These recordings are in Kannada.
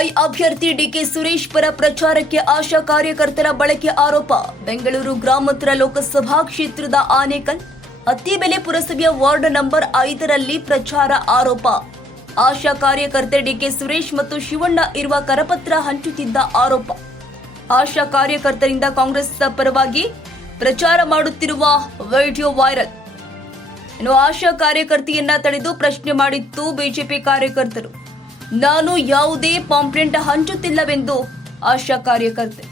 ವೈ ಅಭ್ಯರ್ಥಿ ಡಿಕೆ ಸುರೇಶ್ ಪರ ಪ್ರಚಾರಕ್ಕೆ ಆಶಾ ಕಾರ್ಯಕರ್ತರ ಬಳಕೆ ಆರೋಪ. ಬೆಂಗಳೂರು ಗ್ರಾಮಾಂತರ ಲೋಕಸಭಾ ಕ್ಷೇತ್ರದ ಆನೇಕಲ್, ಅತ್ತಿಬೆಲೆ ಪುರಸಭೆಯ ವಾರ್ಡ್ ನಂಬರ್ ಐದರಲ್ಲಿ ಪ್ರಚಾರ ಆರೋಪ. ಆಶಾ ಕಾರ್ಯಕರ್ತೆ ಡಿಕೆ ಸುರೇಶ್ ಮತ್ತು ಶಿವಣ್ಣ ಇರುವ ಕರಪತ್ರ ಹಂಚುತ್ತಿದ್ದ ಆರೋಪ. ಆಶಾ ಕಾರ್ಯಕರ್ತರಿಂದ ಕಾಂಗ್ರೆಸ್ ಪರವಾಗಿ ಪ್ರಚಾರ ಮಾಡುತ್ತಿರುವ ವಿಡಿಯೋ ವೈರಲ್. ಇನ್ನು ಆಶಾ ಕಾರ್ಯಕರ್ತೆಯನ್ನ ತಡೆದು ಪ್ರಶ್ನೆ ಮಾಡಿತ್ತು ಬಿಜೆಪಿ ಕಾರ್ಯಕರ್ತರು. ನಾನು ಯಾವುದೇ ಪಾಂಪ್ಲೆಂಟ್ ಹಂಚುತ್ತಿಲ್ಲವೆಂದು ಆಶಾ ಕಾರ್ಯಕರ್ತೆ.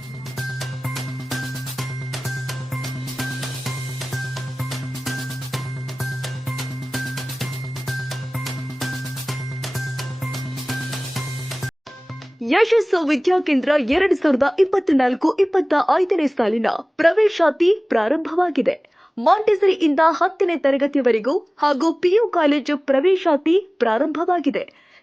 ಯಶಸ್ಸು ವಿದ್ಯಾಕೇಂದ್ರ ಎರಡ್ ಸಾವಿರದ ಇಪ್ಪತ್ನಾಲ್ಕು ಇಪ್ಪತ್ತ ಐದನೇ ಸಾಲಿನ ಪ್ರವೇಶಾತಿ ಪ್ರಾರಂಭವಾಗಿದೆ. ಮಾಂಟೆಸರಿಯಿಂದ ಹತ್ತನೇ ತರಗತಿವರೆಗೂ ಹಾಗೂ ಪಿಯು ಕಾಲೇಜು ಪ್ರವೇಶಾತಿ ಪ್ರಾರಂಭವಾಗಿದೆ.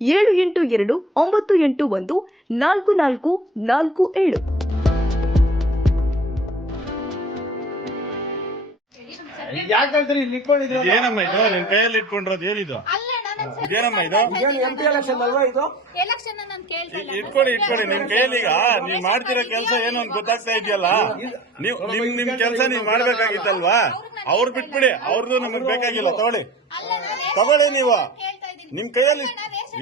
ಏಳು ಎಂಟು ಎರಡು ಒಂಬತ್ತು ಎಂಟು ಒಂದು ನಾಲ್ಕು ನಾಲ್ಕು ನಾಲ್ಕು ಏಳು. ಯಾಕೆ ಇಲ್ಲಿ ಏನಮ್ಮ ಇದು? ನಿನ್ ಕೈಯಲ್ಲಿ ಇಟ್ಕೊಂಡಿರೋದು ಏನಿದು? ಅಲ್ಲ ನಾನು ಇದೇನಮ್ಮ ಇದು? ಏನು ಎಂ ಪಿ ಎಲೆಕ್ಷನ್ ಅಲ್ವಾ ಇದು. ಇಟ್ಕೊಳ್ಳಿ ಇಟ್ಕೊಳ್ಳಿ. ನಿಮ್ ಕೈಯಲ್ಲಿ ಈಗ ನೀವ್ ಮಾಡ್ತಿರೋ ಕೆಲಸ ಏನು ಅಂತ ಗೊತ್ತಾಗ್ತಾ ಇದೆಯಲ್ಲ? ನೀವು ನಿಮ್ ನಿಮ್ ಕೆಲಸ ನೀವ್ ಮಾಡ್ಬೇಕಾಗಿತ್ತಲ್ವಾ? ಅವ್ರು ಬಿಟ್ಬಿಡಿ. ಅವ್ರದ್ದು ನಮಗ್ ಬೇಕಾಗಿಲ್ಲ. ತಗೊಳ್ಳಿ. ತಗೊಳ್ಳಿ ನೀವು. ನಿಮ್ ಕೈಯಲ್ಲಿ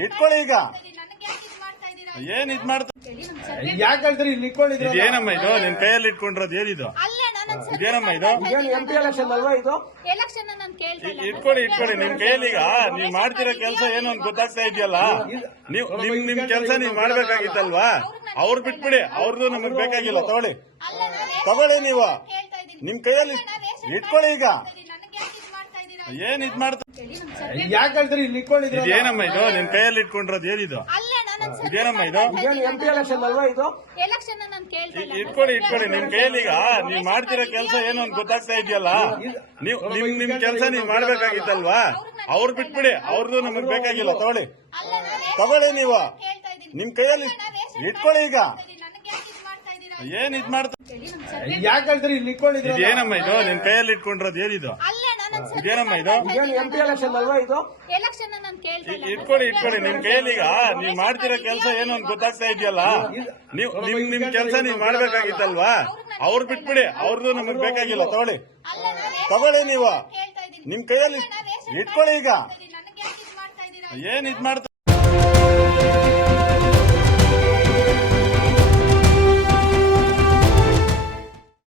ಇಟ್ಕೊಳ್ಳಿ ಈಗ. ನನಗೆ ಯಾಕೆ ಇದ್ ಮಾಡ್ತಾ ಇದ್ದೀರಾ? ಏನ್ ಇದ್ ಮಾಡ್ತ ಯಾಕೆ ಹೇಳ್ತೀರಿ? ಇಲ್ಲಿ ನಿಂತ್ಕೊಂಡಿದ್ರು ಇದೇನಮ್ಮ ಇದು? ನಿನ್ ಕೈಯಲ್ಲಿ ಇಟ್ಕೊಂಡಿರೋದು ಏನಿದು? ಅಲ್ಲ ನಾನು ಸರ್ವೆ ಇದೇನಮ್ಮ ಇದು? ಏನು ಎಂ ಪಿ ಎಲೆಕ್ಷನ್ ಅಲ್ವಾ ಇದು? ಎಲೆಕ್ಷನ್ ನಾನು ಕೇಳ್ತಾ ಇಲ್ಲ. ಇಟ್ಕೊಳ್ಳಿ ಇಟ್ಕೊಳ್ಳಿ. ನಿಮ್ ಕೈಯಲ್ಲಿ ಈಗ ನೀವ್ ಮಾಡ್ತಿರೋ ಕೆಲಸ ಏನು ಅಂತ ಗೊತ್ತಾಗ್ತಾ ಇದೆಯಲ್ಲ? ನೀವು ನಿಮ್ ನಿಮ್ ಕೆಲಸ ನೀವ್ ಮಾಡ್ಬೇಕಾಗಿತ್ತಲ್ವಾ? ಅವ್ರು ಬಿಟ್ಬಿಡಿ. ಅವ್ರದ್ದು ನಮಗ್ ಬೇಕಾಗಿಲ್ಲ. ತಗೊಳ್ಳಿ. ತಗೊಳ್ಳಿ ನೀವು. ನಿಮ್ ಕೈಯಲ್ಲಿ ಇಟ್ಕೊಳ್ಳಿ ಈಗ ನನಗೆ ಯಾಕೆ ಇದ್ ಮಾಡ್ತಾ ಇದ್ದೀರಾ? ಏನ್ ಇದ್ ಮಾಡ್ತಾರೆ ಹೇಳಿ ಯಾಕೆ ಹೇಳ್ತೀರಿ? ಇಲ್ಲಿ ನಿಂತ್ಕೊಂಡಿದ್ರು ಇದೇನಮ್ಮ ಇದು? ನಿನ್ ಕೈಯಲ್ಲಿ ಇಟ್ಕೊಂಡಿರೋದು ಏನಿದು? ಇದೇನಮ್ಮ ಇದು? ಏನು ಎಂ ಪಿ ಎಲೆಕ್ಷನ್ ಅಲ್ವಾ ಇದು? ಎಲೆಕ್ಷನ್ ನಾನು ಕೇಳ್ತಾ ಇಲ್ಲ. ಇಟ್ಕೊಳ್ಳಿ ಇಟ್ಕೊಳ್ಳಿ. ನಿಮ್ ಕೈಯಲ್ಲಿ ಈಗ ನೀವ್ ಮಾಡ್ತಿರೋ ಕೆಲಸ ಏನು ಅಂತ ಗೊತ್ತಾಗ್ತಾ ಇದೆಯಲ್ಲ? ನೀವು ನಿಮ್ ನಿಮ್ ಕೆಲಸ ನೀವ್ ಮಾಡ್ಬೇಕಾಗಿತ್ತಲ್ವಾ? ಅವ್ರು ಬಿಟ್ಬಿಡಿ. ಅವ್ರದ್ದು ನಮಗ್ ಬೇಕಾಗಿಲ್ಲ. ತಗೊಳ್ಳಿ. ತಗೊಳ್ಳಿ ನೀವು. ನಿಮ್ ಕೈಯಲ್ಲಿ ಇಟ್ಕೊಳ್ಳಿ ಈಗ. ನನಗೆ ಯಾಕೆ ಇದ್ ಮಾಡ್ತಾ ಇದ್ದೀರಾ? ಏನ್ ಇದ್ ಮಾಡ್ತ ಯಾಕೆ ಹೇಳ್ತೀರಿ? ಇಲ್ಲಿ ನಿಂತ್ಕೊಂಡಿದ್ರು ಇದೇನಮ್ಮ ಇದು? ನಿನ್ ಕೈಯಲ್ಲಿ ಇಟ್ಕೊಂಡಿರೋದು ಏನಿದು? ಇದೇನಮ್ಮ ಇದು? ಏನು ಎಂ ಪಿ ಎಲೆಕ್ಷನ್ ಅಲ್ವಾ ಇದು? ಎಲೆಕ್ಷನ್ ನಾನು ಕೇಳ್ತಾ ಇಲ್ಲ. ಇಟ್ಕೊಳ್ಳಿ ಇಟ್ಕೊಳ್ಳಿ ನಿಮ್ ಕೈಯಲ್ಲಿ ಈಗ ನೀವ್ ಮಾಡ್ತಿರೋ ಕೆಲಸ ಏನು ಅಂತ ಗೊತ್ತಾಗ್ತಾ ಇದೆಯಲ್ಲ? ನೀವು ನಿಮ್ ನಿಮ್ ಕೆಲಸ ನೀವ್ ಮಾಡ್ಬೇಕಾಗಿತ್ತಲ್ವಾ? ಅವ್ರು ಬಿಟ್ಬಿಡಿ ಅವ್ರದ್ದು ನಮಗ್ ಬೇಕಾಗಿಲ್ಲ ತಗೊಳ್ಳಿ. ತಗೊಳ್ಳಿ ನೀವು. ಕೇಳ್ತಾ ಇದ್ದೀನಿ. ನಿಮ್ ಕೈಯಲ್ಲಿ ಇಟ್ಕೊಳ್ಳಿ ಈಗ. ನನಗೆ ಯಾಕೆ ಇದ್ ಮಾಡ್ತಾ ಇದ್ದೀರಾ? ಏನ್ ಇದ್ ಮಾಡ್ತ